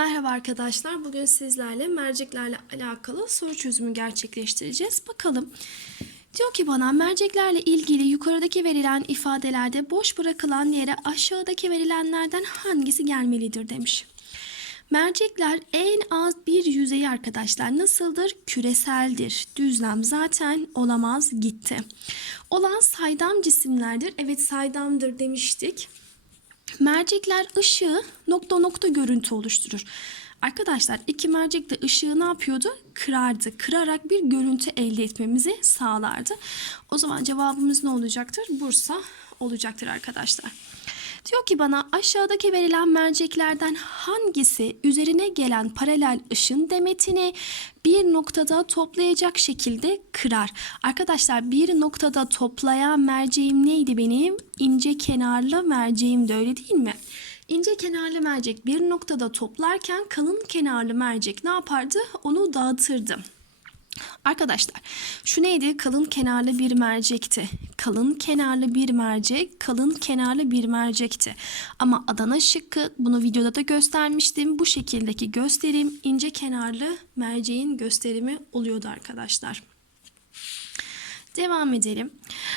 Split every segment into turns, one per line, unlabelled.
Merhaba arkadaşlar. Bugün sizlerle merceklerle alakalı soru çözümü gerçekleştireceğiz. Bakalım. Diyor ki bana merceklerle ilgili yukarıdaki verilen ifadelerde boş bırakılan yere aşağıdaki verilenlerden hangisi gelmelidir demiş. Mercekler en az bir yüzeyi arkadaşlar nasıldır? Küreseldir. Düzlem zaten olamaz gitti. Olan saydam cisimlerdir. Evet saydamdır demiştik. Mercekler ışığı nokta nokta görüntü oluşturur. Arkadaşlar iki mercek de ışığı ne yapıyordu? Kırardı. Kırarak bir görüntü elde etmemizi sağlardı. O zaman cevabımız ne olacaktır? Bursa olacaktır arkadaşlar. Diyor ki bana aşağıdaki verilen merceklerden hangisi üzerine gelen paralel ışın demetini bir noktada toplayacak şekilde kırar. Arkadaşlar bir noktada toplayan merceğim neydi benim? İnce kenarlı merceğim de öyle değil mi? İnce kenarlı mercek bir noktada toplarken kalın kenarlı mercek ne yapardı? Onu dağıtırdı. Arkadaşlar şu neydi? Kalın kenarlı bir mercekti. Kalın kenarlı bir mercek, kalın kenarlı bir mercekti. Ama Adana şıkkı bunu videoda da göstermiştim. Bu şekildeki gösterim ince kenarlı merceğin gösterimi oluyordu arkadaşlar. Devam edelim.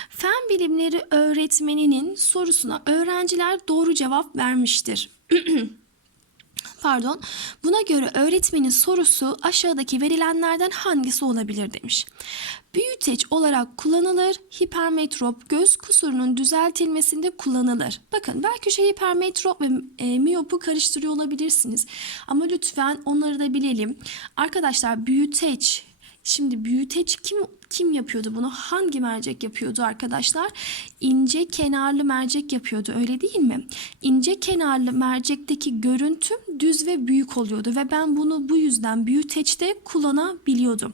Fen bilimleri öğretmeninin sorusuna öğrenciler doğru cevap vermiştir. Pardon. Buna göre öğretmenin sorusu aşağıdaki verilenlerden hangisi olabilir demiş. Büyüteç olarak kullanılır, hipermetrop göz kusurunun düzeltilmesinde kullanılır. Bakın belki şey hipermetrop ve e, miyopu karıştırıyor olabilirsiniz. Ama lütfen onları da bilelim. Arkadaşlar büyüteç Şimdi büyüteç kim kim yapıyordu bunu? Hangi mercek yapıyordu arkadaşlar? İnce kenarlı mercek yapıyordu öyle değil mi? İnce kenarlı mercekteki görüntüm düz ve büyük oluyordu ve ben bunu bu yüzden büyüteçte kullanabiliyordum.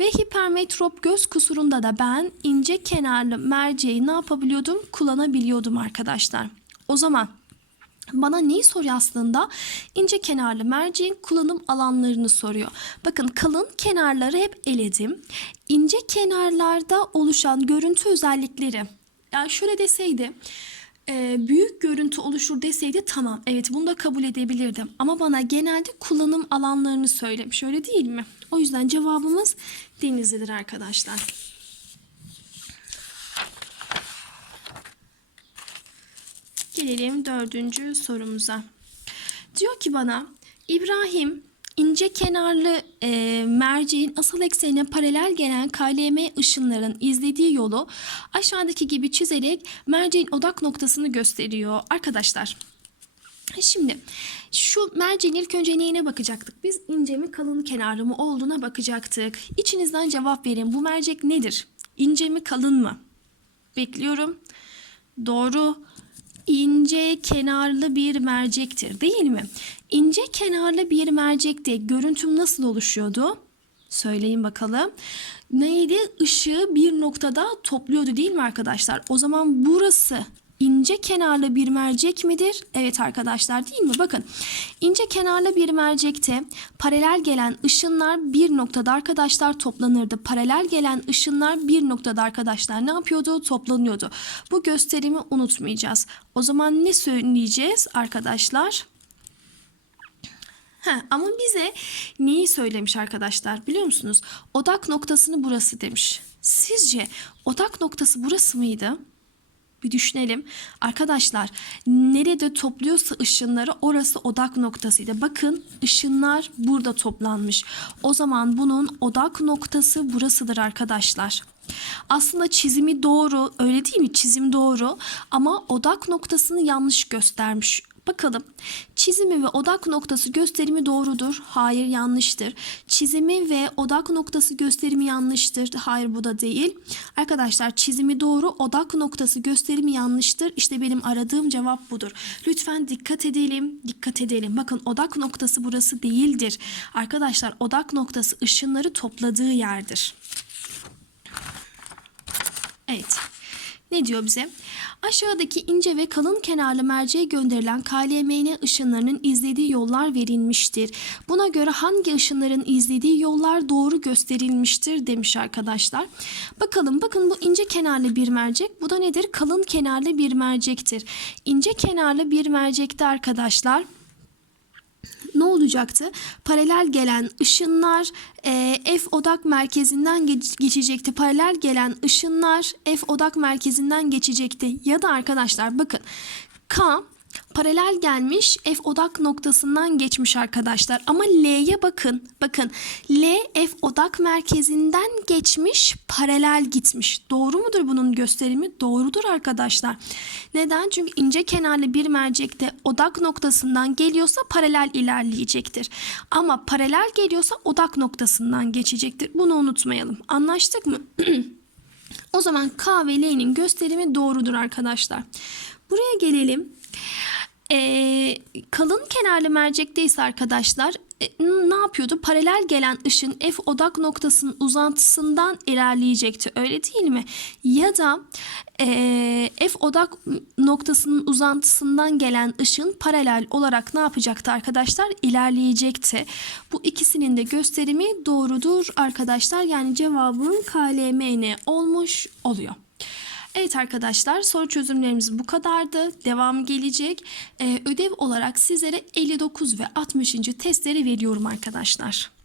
Ve hipermetrop göz kusurunda da ben ince kenarlı merceği ne yapabiliyordum? Kullanabiliyordum arkadaşlar. O zaman bana neyi soruyor aslında? İnce kenarlı merceğin kullanım alanlarını soruyor. Bakın kalın kenarları hep eledim. İnce kenarlarda oluşan görüntü özellikleri. Yani şöyle deseydi e, büyük görüntü oluşur deseydi tamam evet bunu da kabul edebilirdim. Ama bana genelde kullanım alanlarını söylemiş öyle değil mi? O yüzden cevabımız Denizli'dir arkadaşlar. Gelelim dördüncü sorumuza. Diyor ki bana İbrahim ince kenarlı e, merceğin asal eksenine paralel gelen KLM ışınların izlediği yolu aşağıdaki gibi çizerek merceğin odak noktasını gösteriyor. Arkadaşlar Şimdi şu merceğin ilk önce neyine bakacaktık? Biz ince mi kalın kenarı mı olduğuna bakacaktık. İçinizden cevap verin. Bu mercek nedir? İnce mi kalın mı? Bekliyorum. Doğru ince kenarlı bir mercektir değil mi? İnce kenarlı bir mercekte görüntüm nasıl oluşuyordu? Söyleyin bakalım. Neydi? Işığı bir noktada topluyordu değil mi arkadaşlar? O zaman burası ince kenarlı bir mercek midir? Evet arkadaşlar değil mi? Bakın ince kenarlı bir mercekte paralel gelen ışınlar bir noktada arkadaşlar toplanırdı. Paralel gelen ışınlar bir noktada arkadaşlar ne yapıyordu? Toplanıyordu. Bu gösterimi unutmayacağız. O zaman ne söyleyeceğiz arkadaşlar? Ha, ama bize neyi söylemiş arkadaşlar biliyor musunuz? Odak noktasını burası demiş. Sizce odak noktası burası mıydı? Bir düşünelim. Arkadaşlar nerede topluyorsa ışınları orası odak noktasıydı. Bakın ışınlar burada toplanmış. O zaman bunun odak noktası burasıdır arkadaşlar. Aslında çizimi doğru öyle değil mi? Çizim doğru ama odak noktasını yanlış göstermiş. Bakalım çizimi ve odak noktası gösterimi doğrudur. Hayır yanlıştır. Çizimi ve odak noktası gösterimi yanlıştır. Hayır bu da değil. Arkadaşlar çizimi doğru odak noktası gösterimi yanlıştır. İşte benim aradığım cevap budur. Lütfen dikkat edelim. Dikkat edelim. Bakın odak noktası burası değildir. Arkadaşlar odak noktası ışınları topladığı yerdir. Evet. Ne diyor bize? Aşağıdaki ince ve kalın kenarlı merceğe gönderilen KLMN ışınlarının izlediği yollar verilmiştir. Buna göre hangi ışınların izlediği yollar doğru gösterilmiştir demiş arkadaşlar. Bakalım bakın bu ince kenarlı bir mercek. Bu da nedir? Kalın kenarlı bir mercektir. İnce kenarlı bir mercekte arkadaşlar ne olacaktı? Paralel gelen ışınlar e, F odak merkezinden geç- geçecekti. Paralel gelen ışınlar F odak merkezinden geçecekti. Ya da arkadaşlar bakın K paralel gelmiş F odak noktasından geçmiş arkadaşlar. Ama L'ye bakın. Bakın L F odak merkezinden geçmiş paralel gitmiş. Doğru mudur bunun gösterimi? Doğrudur arkadaşlar. Neden? Çünkü ince kenarlı bir mercekte odak noktasından geliyorsa paralel ilerleyecektir. Ama paralel geliyorsa odak noktasından geçecektir. Bunu unutmayalım. Anlaştık mı? O zaman K ve L'nin gösterimi doğrudur arkadaşlar. Buraya gelelim. Ee, kalın kenarlı mercekte ise arkadaşlar e, ne yapıyordu? Paralel gelen ışın F odak noktasının uzantısından ilerleyecekti. Öyle değil mi? Ya da e, F odak noktasının uzantısından gelen ışın paralel olarak ne yapacaktı arkadaşlar? İlerleyecekti. Bu ikisinin de gösterimi doğrudur arkadaşlar. Yani cevabın KLMN olmuş oluyor. Evet arkadaşlar soru çözümlerimiz bu kadardı. Devam gelecek. Ee, ödev olarak sizlere 59 ve 60. testleri veriyorum arkadaşlar.